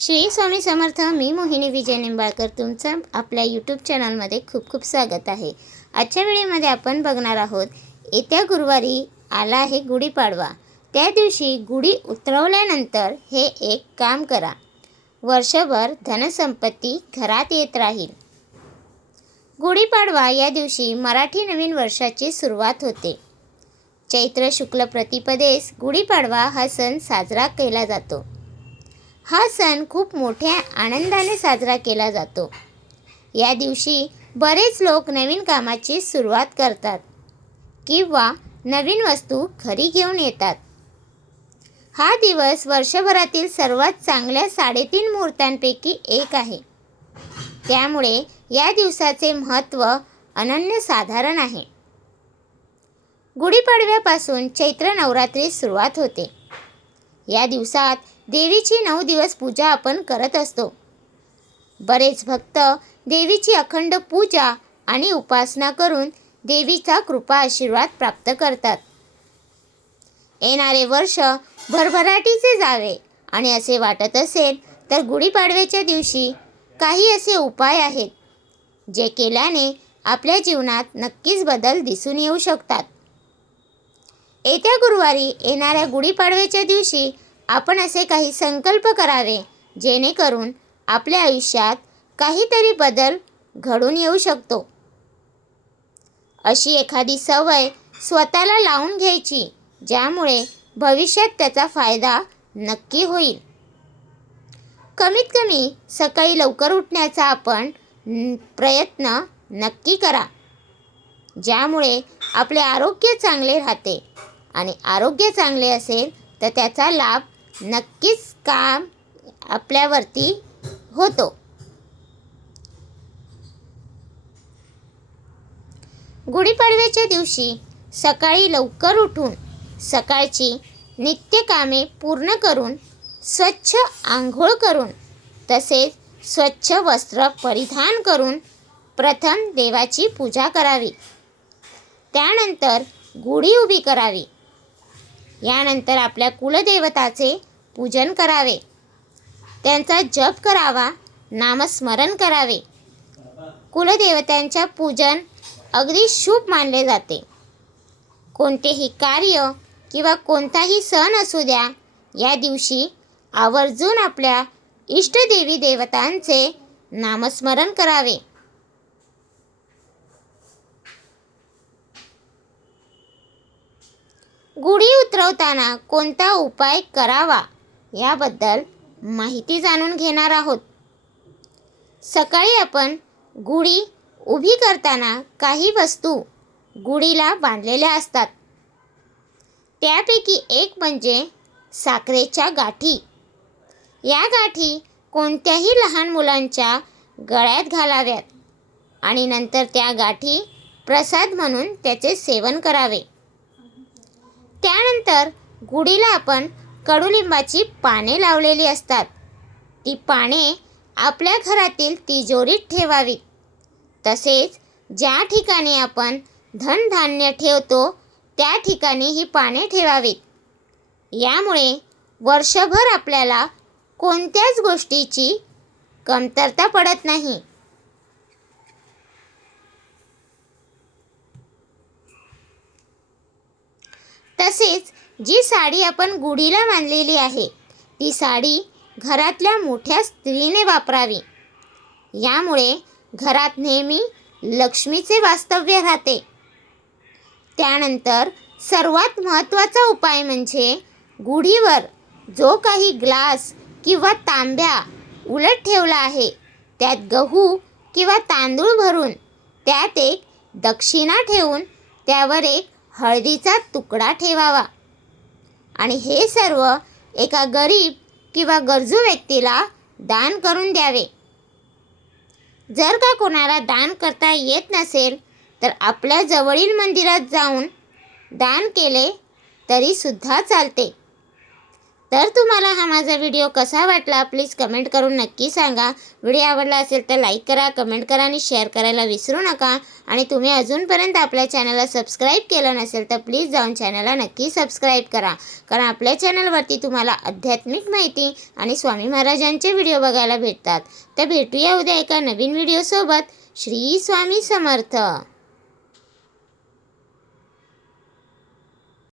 श्री स्वामी समर्थ. मी मोहिनी विजय निंबाळकर तुमचं आपल्या यूट्यूब चॅनलमध्ये खूप खूप स्वागत आहे. आजच्या व्हिडिओमध्ये आपण बघणार आहोत येत्या गुरुवारी आला आहे गुढीपाडवा. त्या दिवशी गुढी उतरवल्यानंतर हे एक काम करा. वर्षभर धनसंपत्ती घरात येत राहील. गुढीपाडवा या दिवशी मराठी नवीन वर्षाची सुरुवात होते. चैत्र शुक्ल प्रतिपदेस गुढीपाडवा हा सण साजरा केला जातो. हा सण खूप मोठ्या आनंदाने साजरा केला जातो. या दिवशी बरेच लोक नवीन कामाची सुरुवात करतात किंवा नवीन वस्तू घरी घेऊन येतात. हा दिवस वर्षभरातील सर्वात चांगल्या 3.5 मुहूर्तांपैकी एक आहे. त्यामुळे या दिवसाचे महत्त्व अनन्यसाधारण आहे. गुढीपाडव्यापासून चैत्र नवरात्री सुरुवात होते. या दिवसात देवीची 9 दिवस पूजा आपण करत असतो. बरेच भक्त देवीची अखंड पूजा आणि उपासना करून देवीचा कृपा आशीर्वाद प्राप्त करतात. येणारे वर्ष भरभराटीचे जावे आणि असे वाटत असेल तर गुढीपाडव्याच्या दिवशी काही असे उपाय आहेत जे केल्याने आपल्या जीवनात नक्कीच बदल दिसून येऊ शकतात. येत्या गुरुवारी येणाऱ्या गुढीपाडव्याच्या दिवशी आपण असे काही संकल्प करावे जेणेकरून आपल्या आयुष्यात काहीतरी बदल घडून येऊ शकतो. अशी एखादी सवय स्वतःला लावून घ्यायची ज्यामुळे भविष्यात त्याचा फायदा नक्की होईल. कमीत कमी सकाळी लवकर उठण्याचा आपण प्रयत्न नक्की करा, ज्यामुळे आपले आरोग्य चांगले राहते आणि आरोग्य चांगले असेल तर त्याचा लाभ नक्कीच काम आपल्यावरती होतो. गुढीपाडव्याच्या दिवशी सकाळी लवकर उठून सकाळची नित्यकामे पूर्ण करून स्वच्छ आंघोळ करून तसेच स्वच्छ वस्त्र परिधान करून प्रथम देवाची पूजा करावी. त्यानंतर गुढी उभी करावी. यानंतर आपल्या कुलदेवताचे पूजन करावे. त्यांचा जप करावा, नामस्मरण करावे. कुलदेवतांच्या पूजन अगदी शुभ मानले जाते. कोणतेही कार्य किंवा कोणताही सण असू द्या, या दिवशी आवर्जून आपल्या इष्टदेवी देवतांचे नामस्मरण करावे. गुढी उतरवताना कोणता उपाय करावा याबद्दल माहिती जाणून घेणार आहोत. सकाळी आपण गुढी उभी करताना काही वस्तू गुढीला बांधलेल्या असतात. त्यापैकी एक म्हणजे साखरेच्या गाठी. या गाठी कोणत्याही लहान मुलांच्या गळ्यात घालाव्यात आणि नंतर त्या गाठी प्रसाद म्हणून त्याचे सेवन करावे. त्यानंतर गुढीला आपण कडुलिंबाची पाने लावलेली असतात. ती पाने आपल्या घरातील तिजोरीत ठेवावीत. तसेच ज्या ठिकाणी आपण धनधान्य ठेवतो त्या ठिकाणी ही पाने ठेवावीत. यामुळे वर्षभर आपल्याला कोणत्याच गोष्टीची कमतरता पडत नाही. तसेच जी साडी आपण गुढीला बांधलेली आहे ती साडी घरातल्या मोठ्या स्त्रीने वापरावी. यामुळे घरात नेहमी लक्ष्मीचे वास्तव्य राहते. त्यानंतर सर्वात महत्त्वाचा उपाय म्हणजे गुढीवर जो काही ग्लास किंवा तांब्या उलट ठेवला आहे त्यात गहू किंवा तांदूळ भरून त्यात एक दक्षिणा ठेवून त्यावर एक हळदीचा तुकडा ठेवावा आणि हे सर्व एका गरीब किंवा गरजू व्यक्तीला दान करून द्यावे. जर का कोणाला दान करता येत नसेल तर आपल्या जवळील मंदिरात जाऊन दान केले तरी सुद्धा चालते. तर तुम्हाला हा माझा व्हिडिओ कसा वाटला प्लीज कमेंट करून नक्की सांगा. व्हिडिओ आवडला असेल तर लाईक करा, कमेंट करा आणि शेअर करायला विसरू नका. आणि तुम्ही अजूनपर्यंत आपल्या चॅनलला सबस्क्राईब केलं नसेल तर प्लीज जाऊन चॅनलला नक्की सबस्क्राईब करा. कारण आपल्या चॅनलवरती तुम्हाला आध्यात्मिक माहिती आणि स्वामी महाराजांचे व्हिडिओ बघायला भेटतात. तर भेटूया उद्या एका नवीन व्हिडिओसोबत. श्री स्वामी समर्थ.